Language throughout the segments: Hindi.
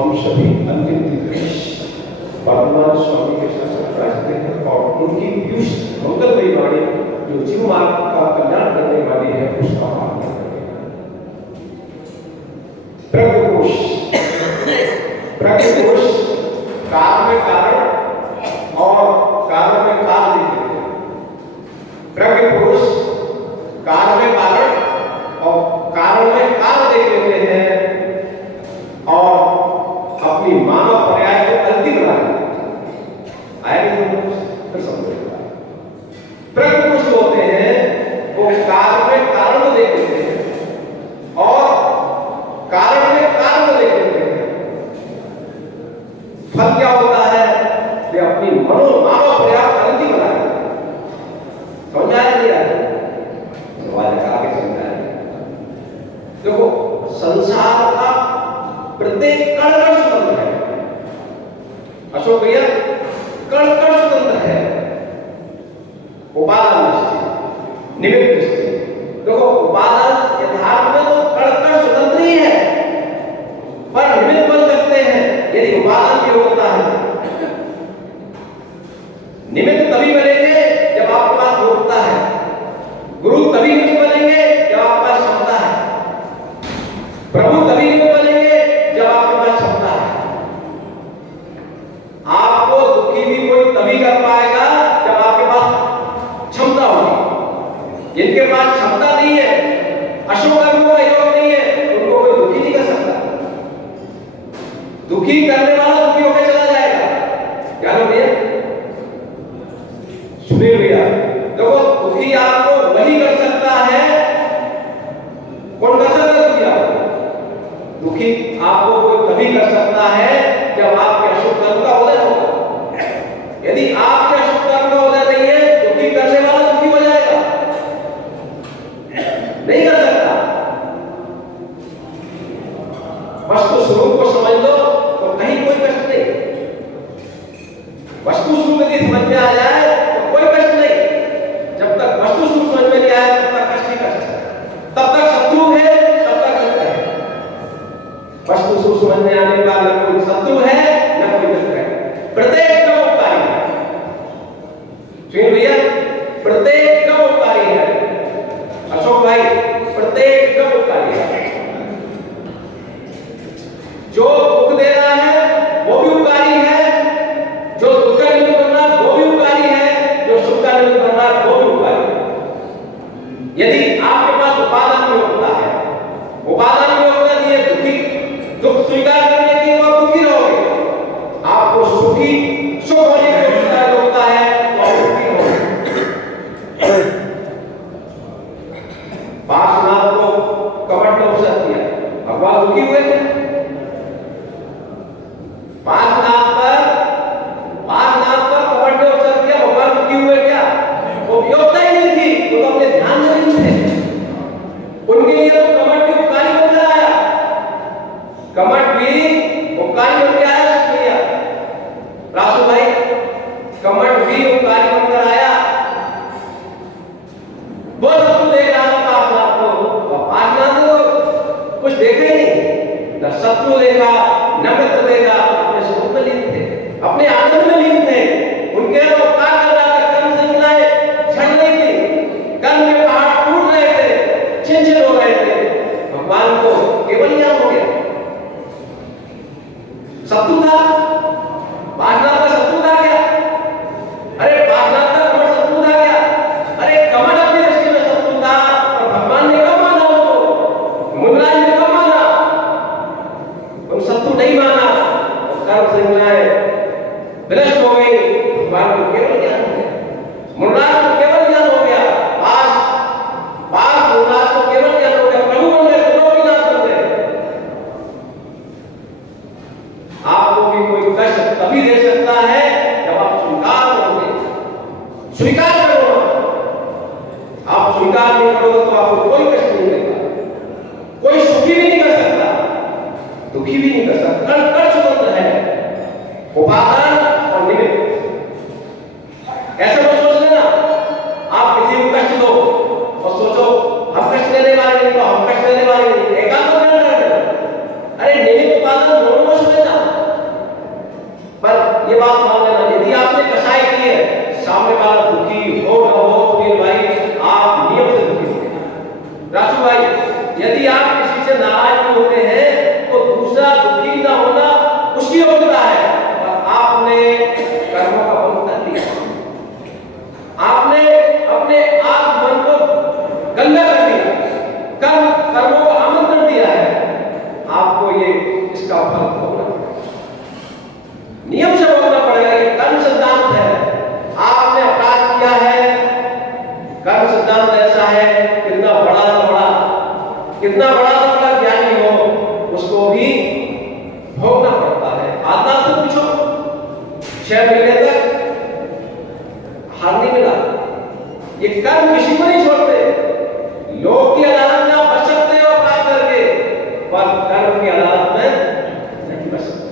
हम सभी अंतिम दिन वर्तमान स्वामी के साथ रहते हैं और उनकी पीयूष मंगलमयी वाणी जो जीव मार्ग का कल्याण करने वाली है उसका पालन करें। प्रज्ञकोश काल में कारण और कारण में काल देते हैं। प्रज्ञकोश काल में कारण और कारण में काल देख लेते हैं और अपनी मानव पर्याय को अंतिम बनाते फिर समझेगा। प्रज्ञपुरुष होते हैं वो काल में कारण को देख लेते हैं और कारण में कारण को देख लेते हैं। फल क्या होता है? वे अपनी मानव पर्याय को अंतिम बनाते हैं। समझ आया नहीं आया? सवाल आगे समझ आया। देखो संसार का प्रत्येक कण कण स्वतंत्र है। अशोक भैया कण कण स्वतंत्र है। उपादान दृष्टि निमित्त दृष्टि देखो उपादान यथार्थ में तो कण कण स्वतंत्र ही है पर निमित्त बन सकते हैं यदि उपादान की योग्यता है। निमित्त तभी बनेंगे जब आपके पास योग्यता है। गुरु तभी नहीं बनेंगे जब आपके पास क्षमता है। प्रभु तभी नहीं बनेंगे जब आपके पास क्षमता है। आपको दुखी भी कोई तभी कर पाएगा जब आपके पास क्षमता होगी। जिनके पास क्षमता नहीं है, अशुभ कर्मों का योग नहीं है, उनको कोई दुखी नहीं कर सकता। दुखी करने वाला दुखी होकर चला जाएगा। क्या लो भैया? सुनिए भैया, देखो दुखी आपको वही कर सकता है। कौन कर सकता है दुखी आपको? दुखी आपको कोई तभी कर सकता है जब आपके अशुभ कर्म का उदय होगा। यदि आपके अशुभ कर्म का उदय नहीं है, दुखी करने वाला दुखी हो जाएगा, नहीं कर सकता। वस्तु स्वरूप को समझ लो तो कहीं कोई कष्ट नहीं। वस्तु स्वरूप यदि समझ में आ जाए तो कोई कष्ट नहीं। जब तक वस्तु स्वरूप समझ में नहीं आए तब तक कष्ट ही कष्ट है। तब तक शत्रु है, तब तक मित्र है। वस्तु स्वरूप समझ में आने के बाद न कोई शत्रु है न कोई मित्र है। प्रत्येक का उपकारी है। सुनिए भैया, प्रत्येक का उपकारी है। अशोक भाई, प्रत्येक का उपकारी है। जो दुख दे रहा है वो भी उपकारी है, जो दुख का निमित्त बन रहा है वो भी उपकारी है, जो सुख का निमित्त बन रहा है वो भी उपकारी है। यदि आपके पास उपादान की योग्यता है, उपादान की योग्यता नहीं है, दुख स्वीकार करने की और दुखी रहोगे। आपको सुखी सुख होने की योग्यता है और दुखी रहोगे। पार्श्वनाथ को कपट ने अवसर किया, भगवान दुखी हुए थे। पार्श्वनाथ पर कपट ने अवसर किया, भगवान दुखी हुए क्या? वो योग्यता ही नहीं थी, वो तो अपने ध्यान में नहीं थे। उनके लिए तो कपट भी उपकारी बनकर आया। कमट भी उपकारी बनकर आया। शुक्रिया रासु भाई, कमट भी उपकारी बनकर आया। वो सब देख रहा था पार्श्वनाथ को, पार्श्वनाथ को कुछ देखा ही नहीं। न शत्रु देखा न मित्र देखा, अपने स्वरूप में लीन थे, अपने आनंद में लीन थे। उनके वो उपकार कर रहा था, कर्म संज्ञाएं झड़ रही थी, कर्म के पहाड़ टूट रहे थे, छिन-छिन हो रहे थे। भगवान को केवल यह हो गया। शत्रु था हो गई, भगवान को केवल ज्ञान हो गया, मुन्नार को केवल ज्ञान हो गया, पास मुन्नार को केवल ज्ञान हो गया, प्रभु बन गए, गोपीनाथ बन गए। आपको भी कोई कष्ट तभी दे सकता है जब आप स्वीकार करोगे। स्वीकार करो, आप स्वीकार नहीं करोगे तो आपको कोई कष्ट नहीं देगा, कोई सुखी भी नहीं कर सकता, दुखी भी नहीं कर सकता। कण स्वतंत्र है, उपादान और निमित्त। ऐसा मत सोच लेना आप किसी को कष्ट दो और सोचो हम कष्ट देने वाले नहीं, तो हम कष्ट देने वाले नहीं, एकांत कर देना। अरे निमित्त उपादान दोनों को समझना। पर ये बात मान लेना, यदि आपने कसाई की है, सामने वाला दुखी हो न हो, सुनील भाई आप नियम से दुखी हो। राजू भाई, यदि आप किसी से नाराज होते हैं तो दूसरा दुखी ना होना उसकी योग्यता है, और आपने कर्मों का बंध कर दिया, आपने अपने आप मन को गंदा कर दिया, कर्मों को आमंत्रण दिया है, आपको ये इसका फल भोगना पड़ेगा, नियम से भोगना पड़ेगा। ये कर्म सिद्धांत है। आपने अपराध किया है, कर्म सिद्धांत ऐसा है, कितना बड़ा से बड़ा ज्ञानी हो उसको भी भोगना पड़ता है। आदनाथ से पूछो, 6 महीने तक हार नहीं मिला। ये कर्म किसी को नहीं छोड़ते। लोग की अदालत में आप बच सकते हो अपराध करके, पर कर्म की अदालत में नहीं बच सकते।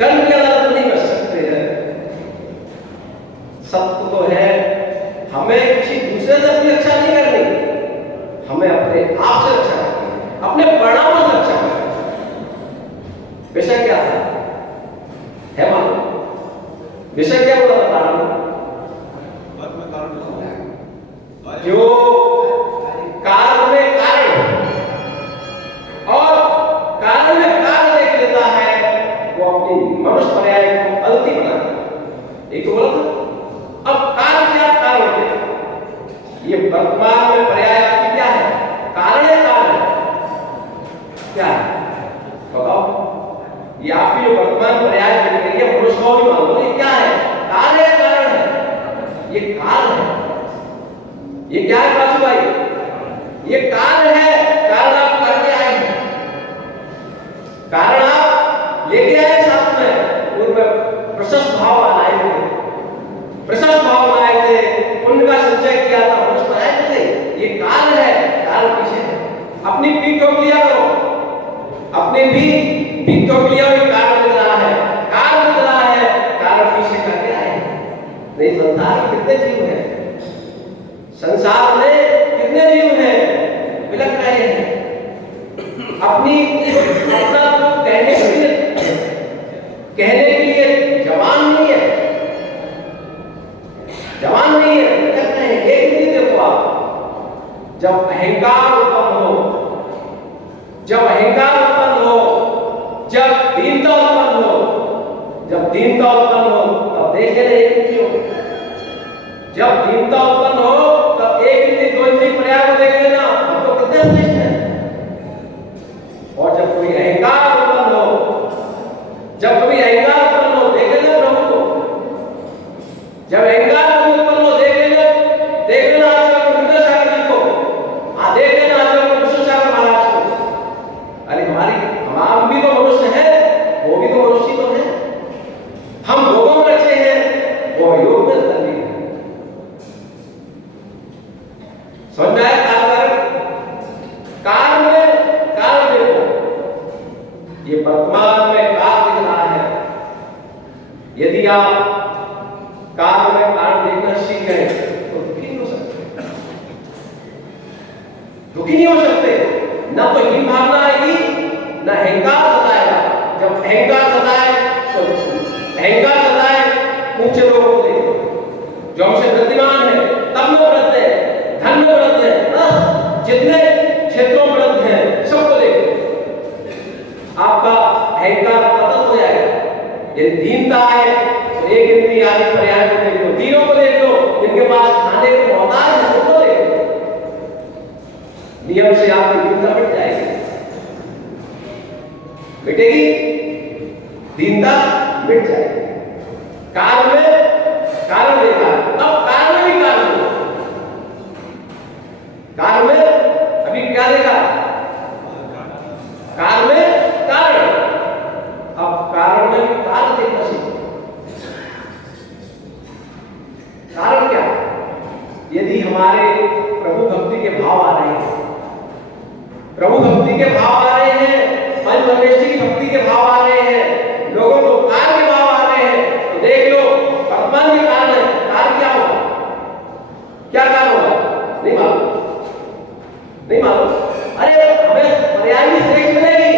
कर्म की अदालत में नहीं बच सकते हैं। सत्य तो है, हमें किसी दूसरे से अपनी रक्षा नहीं करनी, हमें अपने आप से रक्षा करनी है, अपने परिणामों से रक्षा करनी है। विषय क्या था है मालूम? विषय क्या बोला बता रहा हूं, जो कार्य में कारण और कारण में कार्य देख लेता है वो अपनी मनुष्य पर्याय को गलती बनाता है। एक तो बोला था। अब कार्य क्या कारण होते हैं? ये वर्तमान में पर्याय आपकी क्या है? कारण है, कारण क्या है बताओ? ये आपकी जो वर्तमान पर्याय बन गई है, मनुष्य को भी मान लो, ये क्या है? कार्य है, कारण है। ये कारण है, ये क्या है काशू भाई? ये कारण है। कारण आप करके आए हैं, कारण आप लेके आए साथ में, उनमें प्रशस्त भाव बनाए थे, प्रशस्त भाव बनाए थे, उनका संचय किया था, मनुष्य बनाए थे। ये कारण है, कारण पीछे है। अपनी पीठ ठोक लिया करो, अपने भी पीठ ठोक लिया, कारण मिल रहा है, कारण मिल रहा है, कारण पीछे करके आए। नहीं, संसार में कितने जीव हैं, संसार में कितने जीव हैं, बिलख रहे हैं, अपना दुख कहने के लिए जवान नहीं है, जवान नहीं है, बिलख रहे हैं। एक चीज देखो आप, जब अहंकार उत्पन्न हो, जब अहंकार उत्पन्न हो, जब दीनता उत्पन्न हो, जब दीनता उत्पन्न हो तब देख लेना एक इंद्रिय हो। जब दीनता उत्पन्न हो तब एक इंद्रिय दो इंद्रिय पर्याय को देख लेना, हम तो कितने श्रेष्ठ हैं। और जब कोई अहंकार उत्पन्न हो, जब कभी अहंकार उत्पन्न हो, देख लेना प्रभु को। जब अहंकार उत्पन्न हो, देख लेना आजकल विद्या सागर जी को, देख लेना आजकल विश्व सागर महाराज को। अरे हम भी तो मनुष्य हैं, वो भी तो मनुष्य तो है। हम भोगों में रचे हैं, वो योग में लगे हैं। समझ में आया? कारण में कारण देखो, ये वर्तमान में कारण दिख रहा है। यदि आप कारण में कारण देखना सीख गए तो दुखी नहीं हो सकते, दुखी नहीं हो सकते। ना तो हीन भावना आएगी, ना अहंकार सताएगा। जब अहंकार सताए तो अहंकार सताए ऊंचे लोगों को देखो, जो हमसे बुद्धिमान है, तब लोग रहते हैं, धन में रहते हैं ना, जितने क्षेत्रों में रहते हैं सबको देखो, आपका अहंकार पतन हो जाएगा। यदि दीनता है तो एक इंद्रिय आदि पर्याय को देख लो, तीनों को देख लो, जिनके पास खाने को मोहताज है उनको देखो, नियम से आपकी दीनता मिट जाएगी, मिटेगी, दीनता मिट जाएगी। कारण देखा, अब कारण में भी कारण देखा। कारण में अभी क्या देखा? कारण में कारण, अब कारण में भी कारण देखना सीखो। कारण क्या? यदि हमारे प्रभु भक्ति के भाव आ रहे हैं, प्रभु भक्ति के भाव आ रहे हैं, पंचमहेश्वरी की भक्ति के भाव आ रहे हैं, लोगों को उपकार के भाव आ रहे हैं, तो देख लो वर्तमान के कारण है। कारण क्या होगा? क्या कारण होगा? नहीं मालूम, नहीं मालूम। अरे हमें पर्याय भी श्रेष्ठ मिलेगी,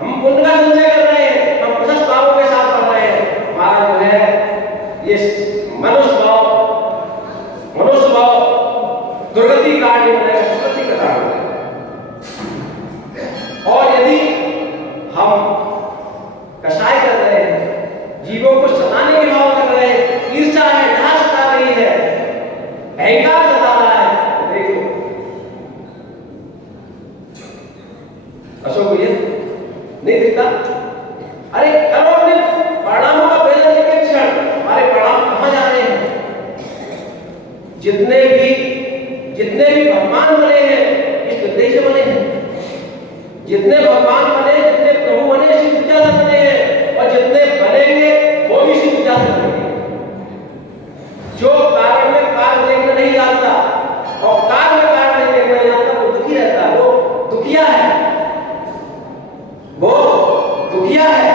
हम पुण्य का संचय कर रहे हैं, हम प्रशस्त भावों के साथ कर रहे हैं। हमारा जो है ये मनुष्य भाव दुर्गति कारण बनेगा, दुर्गति का कारण बनेगा। और यदि हम कषाय कर रहे हैं, जीवों को सताने के भाव कर रहे हैं, ईर्ष्या है, नाश सता रही है, अहंकार सता रहा है, तो देखो अशोक ये नहीं दिखता। अरे करो अपने परिणामों का पहले देखे क्षण, हमारे परिणाम कहां जा रहे हैं? जितने भी भगवान बने हैं इस हृदय से बने हैं, जितने भगवान बने, जितने प्रभु बने इसी विद्या से बने हैं, और जितने बनेंगे वो भी इसी विद्या से बनेंगे। जो कारण में कारण देखना नहीं जानता और कारण में कारण नहीं देखना जानता वो दुखी रहता है, वो दुखिया है, वो दुखिया है,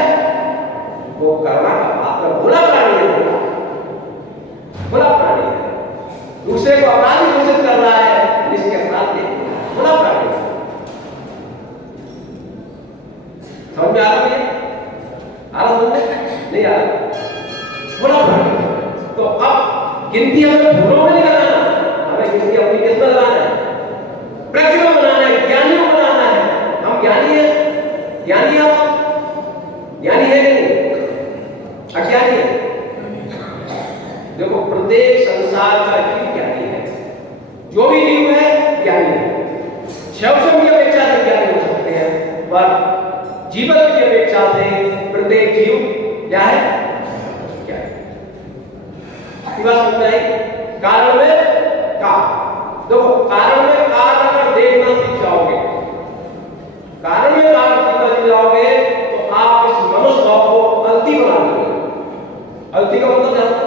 वो करुणा का पात्र भोला प्राणी है, भोला प्राणी है, दूसरे को अपराधी घोषित कर रहा है, इसके अपराध नहीं, भोला प्राणी है। समझ में आ रहा है? आ रहा समझ नहीं आ रहा? भोला प्राणी। तो अब गिनती हमें भूलों में नहीं लगाना, हमें गिनती अपनी किस्मत लगाना है, प्रकृति में बनाना है, ज्ञानियों को बनाना है। हम ज्ञानी है, ज्ञानी आप ज्ञानी है नहीं, अज्ञानी है। देखो प्रत्येक संसार का जीव ज्ञानी है, जो भी जीव है ज्ञानी है। शब्द की अपेक्षा से ज्ञानी हो सकते हैं, पर जीवन की अपेक्षा से प्रत्येक जीव क्या है? क्या है? बात समझ में आई? कारण में कारण, देखो कारण में कारण अगर देखना सीख जाओगे, कारण में कारण सीखना सीख जाओगे तो आप इस मनुष्य भाव को अलती बना दोगे। अलती का मतलब जानते हो?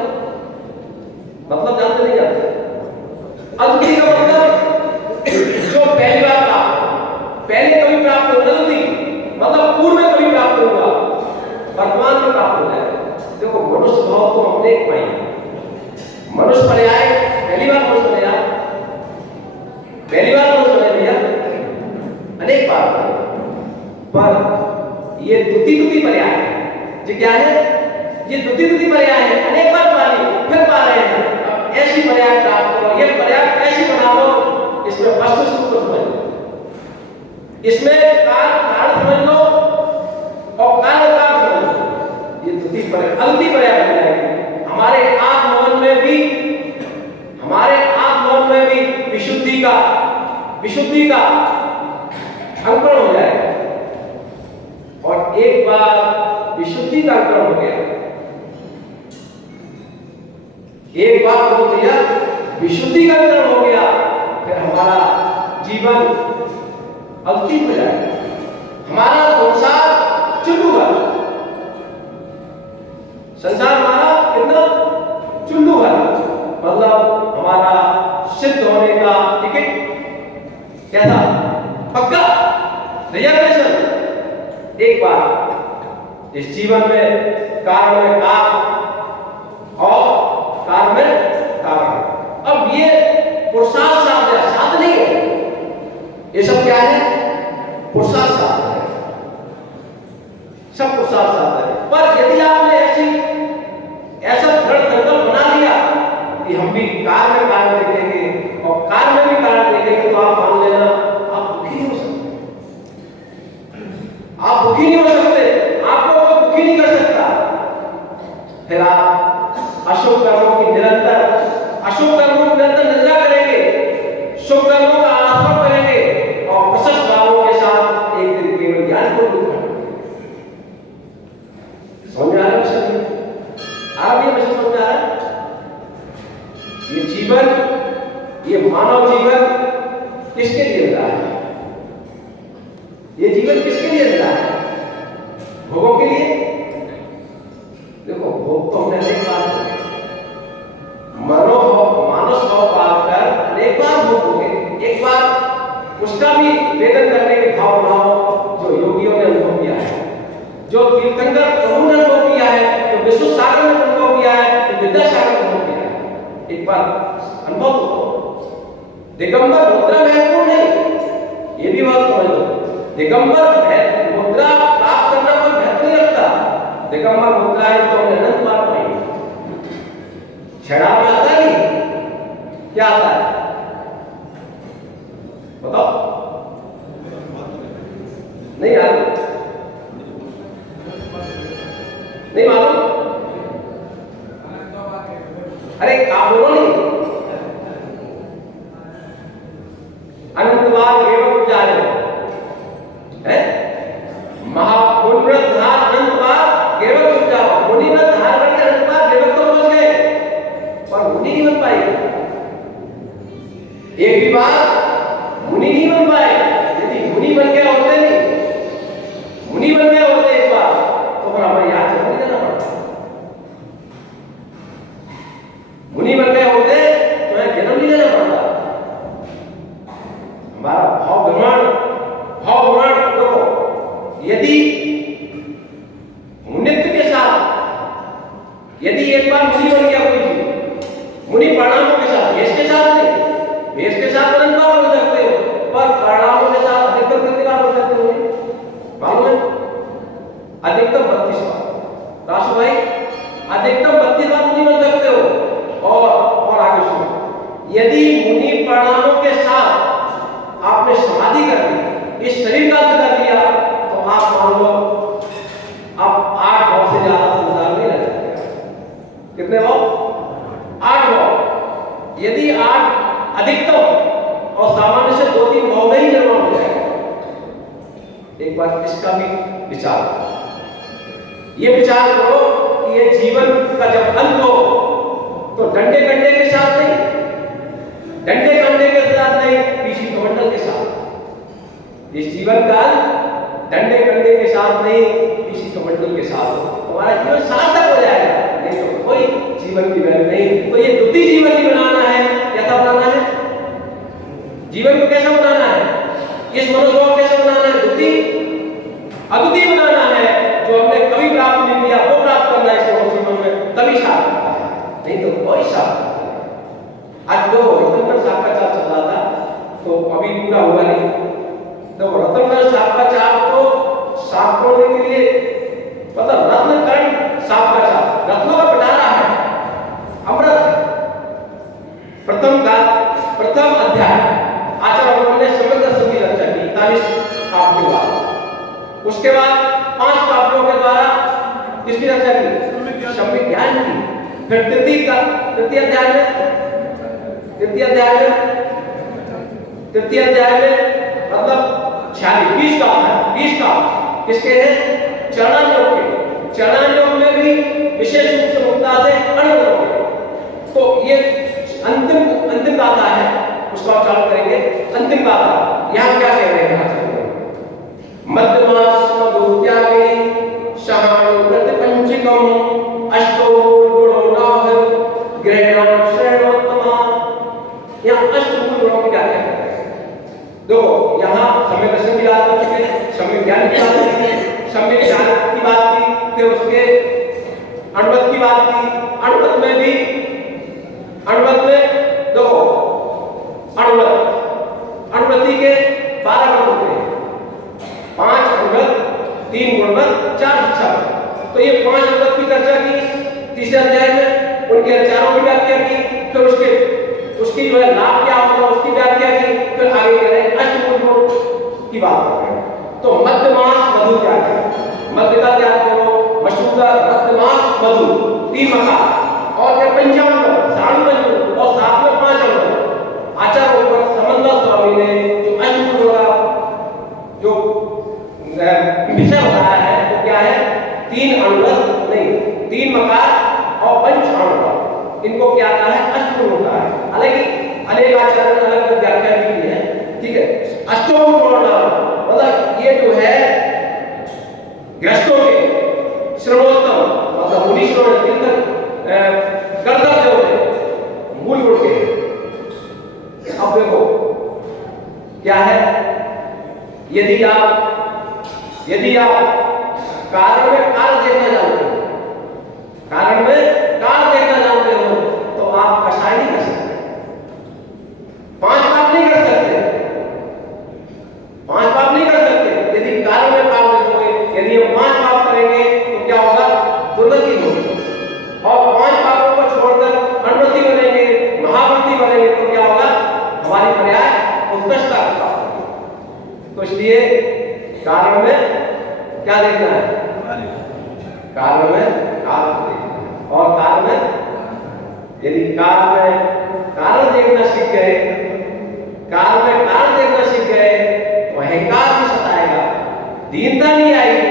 मतलब जानते नहीं जानते? अलती का मतलब जो पहली बार प्राप्त, पहले कभी प्राप्त हो, अलती मतलब पूर्व में कभी प्राप्त होगा, वर्तमान में प्राप्त हो जाएगा। देखो मनुष्य भाव को हमने एक पाई, मनुष्य पर्याय पहली बार मनुष्य बनेगा, पहली बार मनुष्य बने भैया, अनेक बार, पर ये द्वितीय पर्याय है। जो क्या है? ये द्वितीय पर्याय है, अनेक बार पानी फिर पा रहे हैं। अब ऐसी पर्याय प्राप्त करो, ये पर्याय ऐसी बना लो, इसमें वस्तु सुख को समझ लो, इसमें कारण समझ लो और कारण समझ लो। ये द्वितीय पर्याय अलती पर्याय बन जाएगी। हमारे आत्ममन में भी, हमारे आत्ममन में भी विशुद्धि का अंकन हो जाएगा। और एक बार विशुद्धि का अंकन हो गया, एक बार हो गया विशुद्धि का अंकन हो गया, फिर हमारा जीवन अलती हो जाएगा, हमारा संसार चुल्लू है, संसार हमारा कितना चुल्लू है, मतलब हमारा सिद्ध होने का टिकट कैसा? पक्का, रिजर्वेशन। एक बार इस जीवन में कारण में कारण और कारण में कारण। अब ये पुरुषार्थ साध नहीं है, ये सब क्या है? पुरुषार्थ साध है, सब पुरुषार्थ साध है। पर यदि आपने ऐसा दृढ़ संकल्प बना लिया कि हम भी कार में कारण देखेंगे और कार में भी कारण देखेंगे, तो आप मान लेना आप दुखी नहीं हो सकते, आप दुखी नहीं हो सकते, आपको कोई दुखी नहीं कर सकता। फिर आप अशुभ कर्मों की निरंतर निंदा करेंगे, शुभ कर्मों का आश्रय करेंगे और प्रशस्त भावों के साथ एक दिन केवल ज्ञान को दूर करेंगे। समझ में आ रहा है? समझ में आ रहा है? जीवन, ये मानव जीवन किसके लिए मिला है? ये जीवन किसके लिए मिला है? भोगों के लिए? देखो, भोग तो हमने अनेक बार किए, मानव स्वभाव पाकर अनेक बार भोग हो गए। एक बार उसका भी वेदन करने के भाव बनाओ जो योगियों ने अनुभव किया है, जो तीर्थंकर प्रभु ने अनुभव किया है, जो विश्व सागर ने अनुभव किया है, जो विद्यासागर ने अनुभव किया है। एक बार अनुभव करो। दिगंबर मुद्रा महत्वपूर्ण नहीं, ये भी बात समझ लो। दिगंबर मुद्रा प्राप्त करना कोई महत्व नहीं रखता। दिगंबर मुद्रा है तो हमने अनंत बार पाई। छड़ा में आता है नहीं, क्या आता है बताओ? नहीं यार, नहीं मालूम? अरे आप बोलो नहीं। अनंत बार केवल उपचार है, महापुण्यव्रत धार अनंत बार केवल उपचार। मुनिव्रत धार करके अनंत बार केवल तो पहुंच गए, पर मुनि नहीं बन पाए। एक भी बार मुनि नहीं बन पाए। यदि मुनि बन गए होते, नहीं मुनि बन गए होते एक बार, तो फिर हमें यहाँ जन्म नहीं देना पड़ता। मुनि बन गए होते तो यहाँ जन्म नहीं देना पड़ता। हमारा भाव भ्रमण देखो, यदि मुनित्व के साथ, यदि एक बार मुनि बन गया कोई चीज, मुनि प्रणामों के साथ, भेष के साथ नहीं, भेष के साथ अनंत बार बन सकते हो, पर प्रणामों के साथ अधिकतम कितनी बार बन सकते हो मालूम है? अधिकतम 32 बार। राशु भाई, अधिकतम 32 बार मुनि बन सकते हो। और आगे सुनो, यदि मुनि प्रणामों के साथ आपने समाधि कर ली, इस शरीर का अंत कर लिया, तो आप मान लो आप 8 भाव से ज्यादा संसार में रह सकते। कितने भाव? 8 भाव। यदि 8 अधिकतम और सामान्य से 2-3 भाव में ही निर्माण हो जाएगा। एक बार इसका भी विचार करो। ये विचार करो कि ये जीवन का जब अंत हो तो डंडे कंडे के साथ नहीं, डंडे कंडे के साथ नहीं, पीछी कमंडल के साथ। इस जीवन का डंडे कंडे के साथ नहीं, पीछी कमंडल के साथ तुम्हारा जीवन सार्थक हो जाएगा। नहीं तो कोई जीवन की वैल्यू नहीं। तो ये द्वितीय जीवन ही बनाना है। कैसा बनाना है? जीवन को कैसा बनाना है? इस मनुष्य को कैसे बनाना है? अद्वितीय बनाना है। जो हमने कभी प्राप्त नहीं किया वो प्राप्त करना है इस जीवन में, तभी सार्थक है, नहीं तो कोई सार्थक नहीं। आज दो रतनगढ़ साहब का चाप चल रहा था, तो अभी पूरा हुआ नहीं। तो रतनगढ़ साहब का चाप तो साफ करने के लिए मतलब रत्नकर्ण साहब का चाप, रत्नों का पिटारा है, अमृत है। प्रथम अध्याय आचार्य ने समग्र दर्शन की चर्चा की 41 काव्यों बाद। उसके बाद 5 काव्यों के द्वारा किसकी चर्चा की? सम्यक ज्ञान की। फिर तृतीय अध्याय में मतलब 46 20 का किसके हैं? चरणायोग के। चरणायोग में भी विशेष रूप से मुक्ता से अणुयोग के। तो ये अंतिम गाथा है, उसका उच्चारण करेंगे। अंतिम गाथा यहाँ क्या कह रहे हैं? मध्यमास मधुत्यागे सहानुव्रत पंचकम अष्टो गुणोनाह ग्रहणम श्रेणोत्तमा। यहाँ अष्टमूल गुणों की व्याख्या कर रहे हैं। देखो, यहाँ सम्यक दर्शन की बात कर चुके हैं, सम्यक ज्ञान की बात की, सम्यक ज्ञान की बात की, फिर उसके अणुवत की बात की। अणुवत में देखो, अणुवती के 12 गुण होते हैं। 5 अणुवत, 3 गुणवत, 4 शिक्षक। तो ये 5 अणुवत की चर्चा की तीसरे अध्याय में, उनके विचारों की व्याख्या की, फिर उसकी जो है लाभ क्या होगा उसकी व्याख्या की, फिर आगे कह रहे हैं अष्टमूल की बात कर रहे हैं। तो मध्यमास मधु क्या है? मध्य का त्याग करो, मशूदा मध्यमास मधु 3 मकार, और फिर पंचांग साढ़ू पंचू और 7 में 5 अंक। आचार्य ऊपर समन्वय स्वामी ने जो अष्टमूल का जो विषय बताया है वो क्या है? 3 अणुवत नहीं, 3 मकार और पंच अणुवत, इनको क्या कहा है? अष्टगुण कहा है। हालांकि अनेक आचार्यों ने अलग व्याख्या भी की है, ठीक है। अष्टगुण मतलब ये जो है गृहस्थों के श्रवणोत्तम मतलब मुनीश्वरों ने तीर्थक कर्तव्य होते मूल गुण के। अब देखो क्या है, यदि आप कारण में काल देखना जानते हो, कारण में काल देखना जानते हो, तो आप कषाय नहीं कर सकते, 5 पाप नहीं कर सकते, 5 पाप नहीं कर सकते। यदि कारण में काल देखोगे, यदि हम 5 पाप करेंगे तो क्या होगा? दुर्गति होगी। और 5 पापों को छोड़कर अनुवृत्ति बनेंगे, महावृत्ति बनेंगे, तो क्या होगा? हमारी पर्याय उत्कृष्टता की प्राप्ति। तो इसलिए कारण में क्या देखना है? कारण में काल देखना है। और काल में यदि काल में कारण देखना सीख गए, काल में कारण देखना सीख गए, तो अहंकार भी सताएगा, दीनता नहीं आएगी।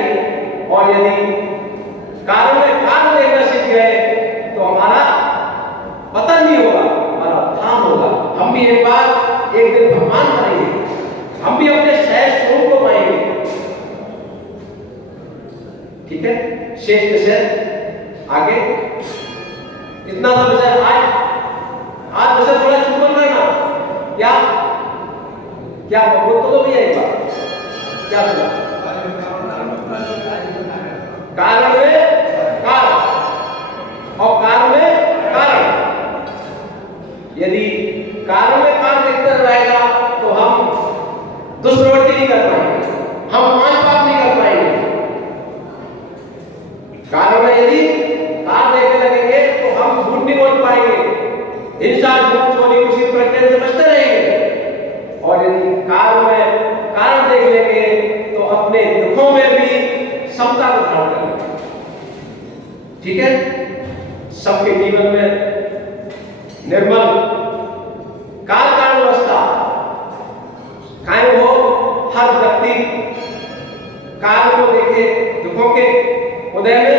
और यदि कारण में कारण देखना सीख गए तो हमारा पतन नहीं होगा, हमारा उत्थान होगा। हम भी एक दिन भगवान बनेंगे, हम भी अपने सहज स्वरूप को पाएंगे, ठीक है। शेष से आगे इतना सा बचा। आज बचा थोड़ा चुप करना, क्या बोल तो भी एक बात क्या सुना? कारण में कारण और कारण में कारण। यदि कारण में कारण देखते रहेगा तो हम दुष्प्रवृत्ति नहीं कर पाएंगे, हम 5 पाप नहीं कर पाएंगे। कारण में यदि कारण देखने लगेंगे तो हम झूठ नहीं बोल पाएंगे, हिंसा झूठ चोरी उसी प्रकृति से बचते रहेंगे। और यदि कारण में कारण देख लेंगे तो अपने दुखों में भी समता को धारण करेंगे, ठीक है। सबके जीवन में निर्मल काल कारण अवस्था कायम हो, हर व्यक्ति काल को देखे, दुखों के उदय में